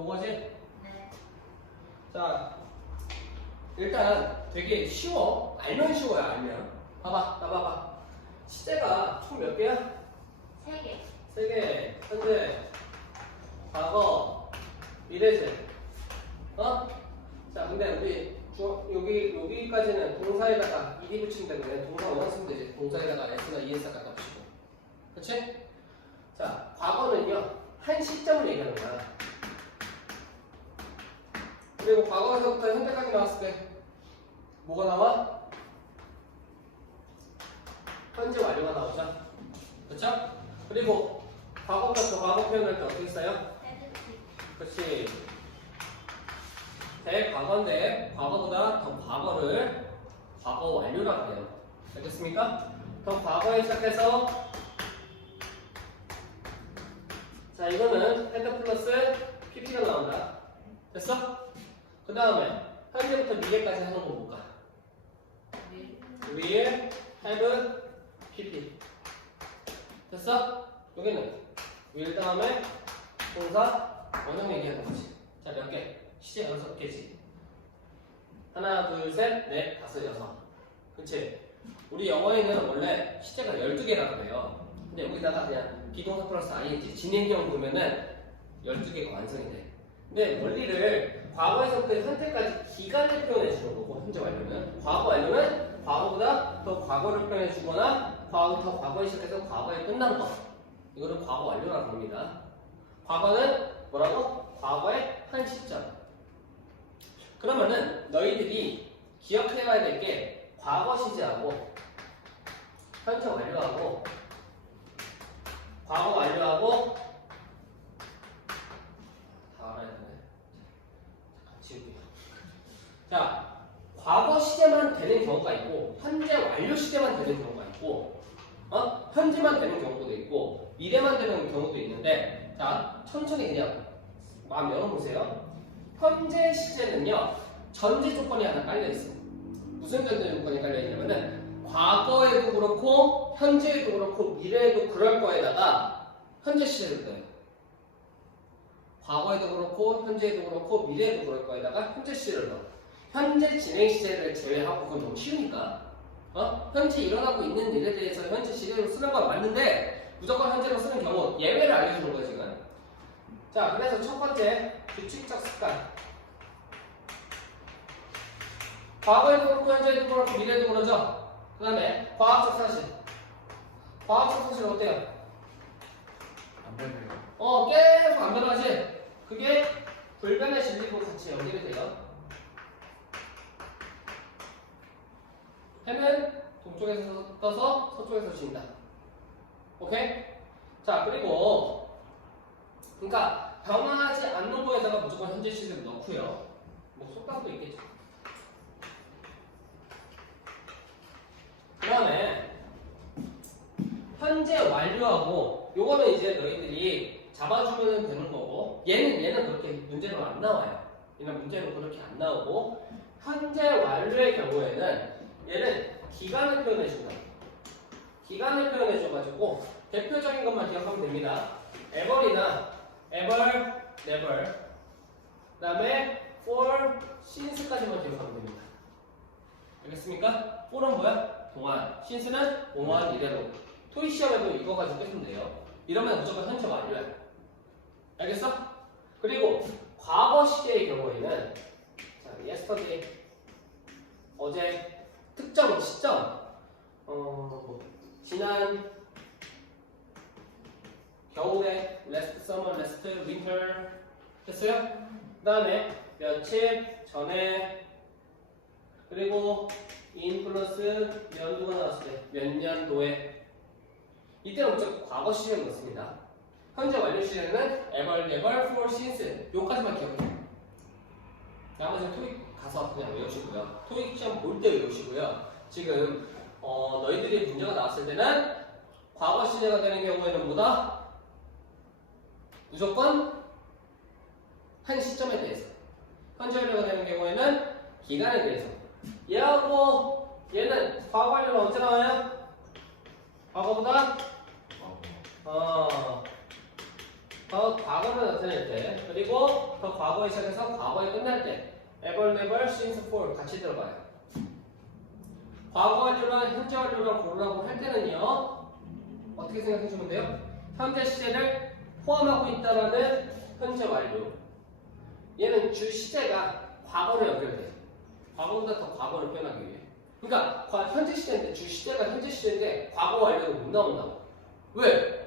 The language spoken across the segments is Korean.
요거지? 네. 자, 일단 되게 쉬워. 알면 쉬워요, 알면. 봐봐, 나 봐봐. 시제가 총 몇 개야? 세 개. 세 개. 현재, 과거, 미래제. 어? 자, 근데 우리 주, 여기, 여기까지는 동사에다가 일이 붙이면 되는데 동사 원쓰면 되지. 동사에다가 s나 es 갖다 붙이고. 그치? 자, 과거는요, 한 시점을 얘기하는 거야. 그리고 과거에서부터 현재까지 나왔을 때 뭐가 나와? 현재 완료가 나오죠. 그렇죠? 그리고 과거부터 과거 표현할 때 어떻게 써요? 그렇지. 대과거인데 과거보다 더 과거를 과거 완료라고 해요. 알겠습니까? 더 과거에 시작해서 자 이거는 헤드 플러스 PP가 나온다. 됐어? 그 다음에 현재부터 미래까지 하는 거 볼까? will have pp 됐어? 여기는 will 다음에 동사 원형 얘기하는 거지 자 몇 개? 시제 여섯 개지 하나 둘셋넷 다섯 여섯 그치? 우리 영어에는 원래 시제가 12개라고 해요 근데 여기다가 그냥 비동사 플러스 ing 진행형 보면은 12개가 완성이 돼 근데 원리를 과거에서부터 현재까지 기간을 표현해 주는 거고 현재 완료는. 과거 완료는 과거보다 더 과거를 표현해 주거나 과거 더 과거에 시작해서 과거에 끝난 거 이거를 과거 완료라고 합니다. 과거는 뭐라고? 과거의 한 시점. 그러면은 너희들이 기억해야 될 게 과거 시제하고 현재 완료하고 과거 완료하고 다 알아야 되네. 지울게요. 자, 과거 시제만 되는 경우가 있고, 현재 완료 시제만 되는 경우가 있고, 어? 현재만 되는 경우도 있고, 미래만 되는 경우도 있는데, 자, 천천히 그냥 마음 열어보세요. 현재 시제는요, 전제 조건이 하나 깔려있어요. 무슨 전제 조건이 깔려있냐면은, 과거에도 그렇고, 현재에도 그렇고, 미래에도 그럴 거에다가, 현재 시제를 넣어요. 과거에도 그렇고 현재에도 그렇고 미래에도 그럴 거에다가 현재 시제를 넣어. 현재 진행 시제를 제외하고 그건 너무 쉬우니까. 어? 현재 일어나고 있는 일에 대해서 현재 시제로 쓰는 건 맞는데 무조건 현재로 쓰는 경우 예외를 알려주는 거야 지금. 자 그래서 첫 번째 규칙적 습관. 과거에도 그렇고 현재에도 그렇고 미래에도 그러죠. 그 다음에 과학적 사실. 과학적 사실 어때요? 안 되네요. 어, 계속 안 변하지? 그게 불변의 진리로 같이 연결이 돼요. 해는 동쪽에서 떠서 서쪽에서 진다. 오케이? 자, 그리고, 그러니까 변하지 않는 거에다가 무조건 현재 시제를 넣고요. 뭐 속담도 있겠죠. 그 다음에, 현재 완료하고, 요거는 이제 너희들이 잡아주면 되는 거고 얘는 얘는 그렇게 문제로 안 나와요. 얘는 문제로 그렇게 안 나오고 현재 완료의 경우에는 얘는 기간을 표현해 준다. 기간을 표현해 줘가지고 대표적인 것만 기억하면 됩니다. ever이나 ever, never 그 다음에 for, since까지만 기억하면 됩니다. 알겠습니까? for은 뭐야? 동안, since는 동안 이래로 토익 시험에도 이거 가지고 끝면 돼요. 이러면 무조건 현재 완료야. 알겠어? 그리고 과거 시제의 경우에는 자, yesterday 어제 특정 시점 어, 뭐, 지난 겨울에 last summer, last winter 됐어요? 그 다음에 며칠 전에 그리고 in 플러스 연도가 나왔을 때 몇 년도에 이때는 무조건 과거 시제를 넣습니다. 현재 완료 시제는 ever, never, for, since 요까지만 기억해요. 나머지는 토익 가서 그냥 외우시고요. 토익 시험 볼 때 외우시고요. 지금 어, 너희들이 문제가 나왔을 때는 과거 시제가 되는 경우에는 뭐다? 무조건 한 시점에 대해서 현재 완료가 되는 경우에는 기간에 대해서 얘하고 얘는 과거 완료는 언제 나와요? 과거보다 어 더 과거를 나타낼 때 그리고 더 과거에 시작해서 과거에 끝날 때 ever, never, since, for 같이 들어가요. 과거 완료랑 현재 완료랑 고르라고 할 때는요 어떻게 생각해 주면 돼요? 현재 시제를 포함하고 있다라는 현재 완료. 얘는 주 시제가 과거로 연결돼. 과거보다 더 과거를 표현하기 위해. 그러니까 과- 현재 시제인데 주 시제가 현재 시제인데 과거 완료는 못 나온다고. 왜?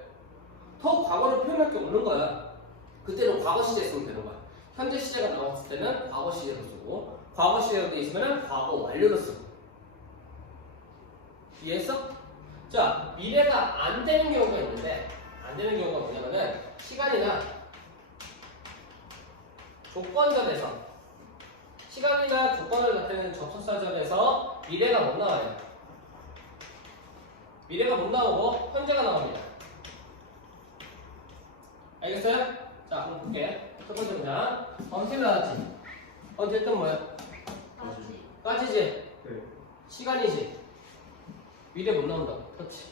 더 과거를 표현할 게 없는 거야. 그때는 과거 시제 쓰면 되는 거야. 현재 시제가 나왔을 때는 과거 시제로 쓰고 과거 시제가 돼 있으면 과거 완료로 쓰고. 이해했어? 자, 미래가 안 되는 경우가 있는데 안 되는 경우가 뭐냐면은 시간이나 조건절에서 시간이나 조건을 나타내는 접속사절에서 미래가 못 나와요. 미래가 못 나오고 현재가 나옵니다. 알겠어요? 자, 그럼 볼게. 첫 번째 문장. 언제 나왔지? 언제 또 뭐야? 까지. 까지지? 네. 시간이지? 미래 못 나온다고. 그렇지.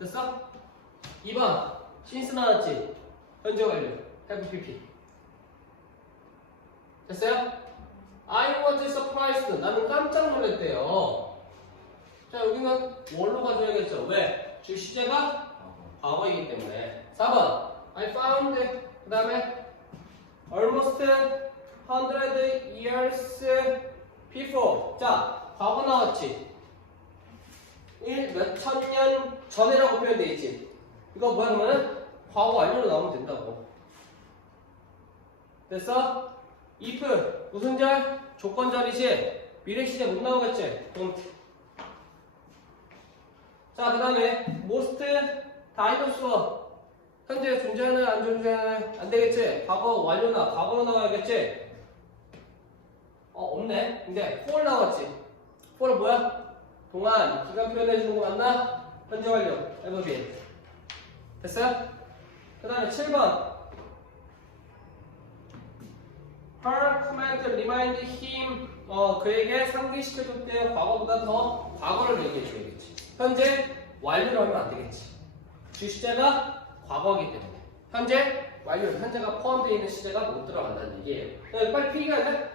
됐어? 2번. 신스 나왔지? 현재 완료. have pp. 됐어요? I was surprised. 나는 깜짝 놀랐대요. 자, 여기는 뭘로 가져야겠죠? 왜? 주 시제가 과거이기 때문에. 4번. I found 그 다음에 almost 100 years before. 자 과거 나왔지? 1 몇천 년 전에라고 표현되어 있지? 이거 뭐야 그러면은? 과거 완료로 나오면 된다고. 됐어? if 무슨 절? 조건절이지? 미래 시제 못 나오겠지? 그럼. 자, 그 다음에 most 다이너스어 현재 존재하는 안 존재하는 안 되겠지? 과거 완료나 과거로 나와야겠지? 어 없네. 근데 for 나왔지. for은 뭐야? 동안 기간 표현해 주는 거 맞나? 현재 완료. been. 됐어요? 그 다음에 7번. Her comment remind him 어 그에게 상기시켜줄 때 과거보다 더 과거를 얘기해 줘야겠지. 현재 완료를 하면 안 되겠지. 주 시제가 과거이기 때문에 현재 완료 현재가 포함되어 있는 시제가 못 들어간다는 얘기예요. 야, 빨리 필기해야 돼.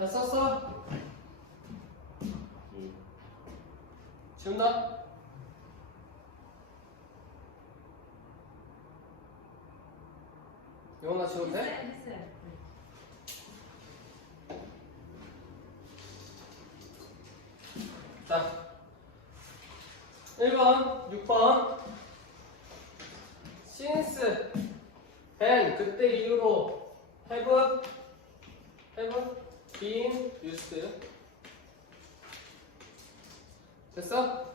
다 썼어? 지웠나? 영원아 지워도 돼? 했어요. 자, 1번, 6번. since then 그때 이후로 have have been used 됐어?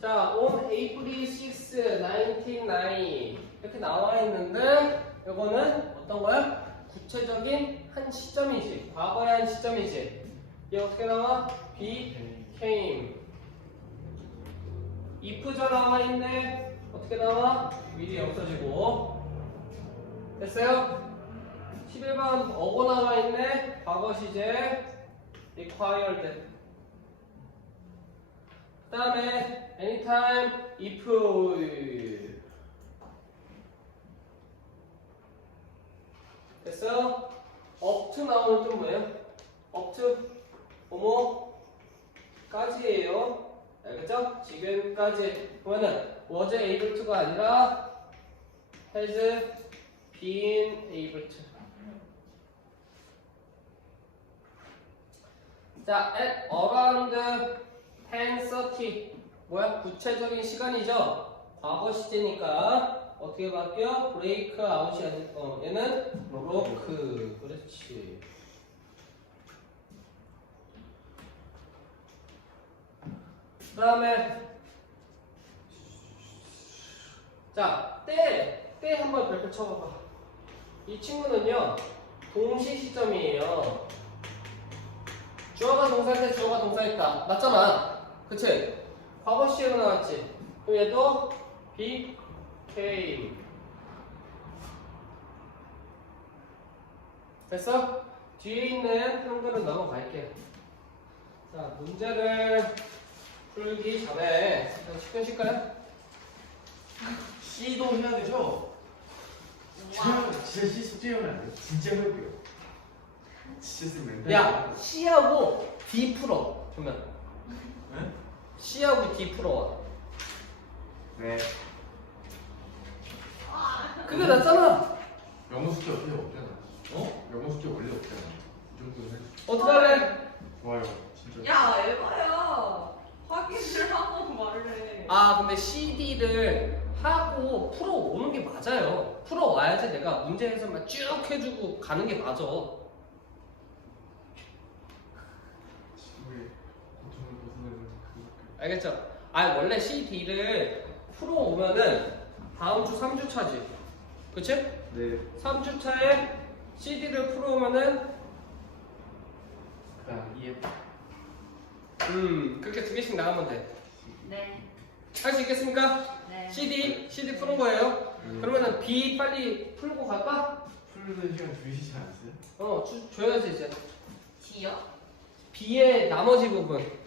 자, on April 6, 1990 이렇게 나와 있는데 이거는 어떤 거야? 구체적인 한 시점이지. 과거의 한 시점이지. 얘 어떻게 나와? became. if죠 나와 있네. 어떻게 나와? 미리 없어지고. 됐어요? 11번 어고 나와 있네. 과거 시제. required. 그 다음에 anytime if 됐어? up to 나오는 좀 뭐예요? up to 뭐뭐까지예요 알겠죠? 지금까지 그러면은 was able to가 아니라 has been able to 자, at around 10:30 뭐야? 구체적인 시간이죠. 과거 시제니까 어떻게 바뀌어? break out이 아니 어 얘는 broke 그렇지. 그다음에 자, 때, 때 한번 별표 쳐봐봐. 이 친구는요, 동시 시점이에요. 주어가 동사할 때 주어가 동사했다. 맞잖아. 그치? 과거 시제로 나왔지. 그럼 얘도 became. 됐어? 뒤에 있는 한글은 넘어갈게. 자, 문제를 풀기 전에 일단 시켜 쉴까요? C도 해야 되죠? 진짜 안 돼요? 진짜 해볼게요. 멘탈. 야, C하고 D 풀어. 그러면 네? C하고 D 풀어와. 네. 그게 낫잖아. 영어 숙제 어떻게 없잖아. 어? 영어 숙제 원래 없잖아. 이 정도는 해. 어떻게 할래? 좋아요. 진짜. 야, 에바야. 확인을 하고 말을 해. 아, 근데 CD를 하고 풀어 오는 게 맞아요. 풀어 와야지 내가 문제 해설만 쭉 해주고 가는 게 맞아. 지구의 고통을 벗어나는 그. 알겠죠? 아, 원래 CD를 풀어 오면은 다음 주 3주 차지. 그치? 네. 3주 차에 CD를 풀어 오면은 그다음 EF. 음, 그렇게 두 개씩 나가면 돼. 네. 할수 있겠습니까? 네. CD, CD 푸는 거예요. 음. 그러면은 B 빨리 풀고 갈까? 풀는 시간 주시지 않았어요? 어, 주, 줘야지 이제. 지요? B의 나머지 부분.